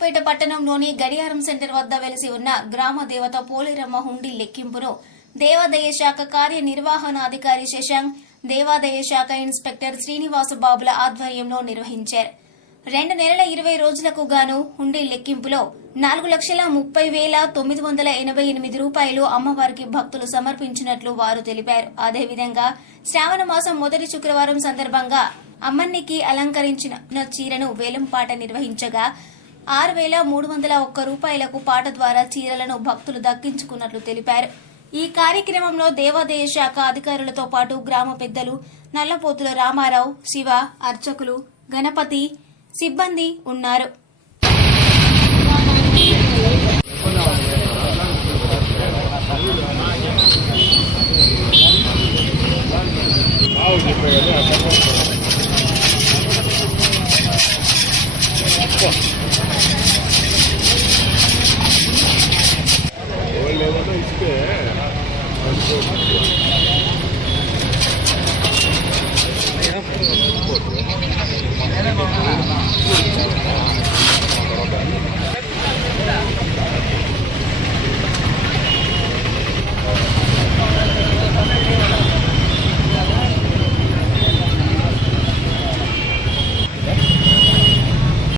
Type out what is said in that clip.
రాజంపేట పట్టణంలోని గడియారం సెంటర్ వద్ద వెలిసి ఉన్న గ్రామ దేవత పోలేరమ్మ హుండీ లెక్కింపును దేవాదాయ శాఖ కార్యనిర్వహణాధికారి శశాంక్, దేవాదాయ శాఖ ఇన్స్పెక్టర్ శ్రీనివాస బాబుల ఆధ్వర్యంలో నిర్వహించారు. 2 నెలల 20 రోజులకు గాను హుండీ లెక్కింపులో 4,30,988 రూపాయలు అమ్మవారికి భక్తులు సమర్పించినట్లు వారు తెలిపారు. అదేవిధంగా శ్రావణ మాసం మొదటి శుక్రవారం సందర్భంగా అమ్మన్నికి అలంకరించిన చీరను వేలంపాట నిర్వహించగా 6,301 రూపాయలకు పాట ద్వారా చీరలను భక్తులు దక్కించుకున్నట్లు తెలిపారు. ఈ కార్యక్రమంలో దేవాదాయ శాఖ అధికారులతో పాటు గ్రామ పెద్దలు నల్లపోతుల రామారావు, శివ, అర్చకులు, గణపతి, సిబ్బంది ఉన్నారు.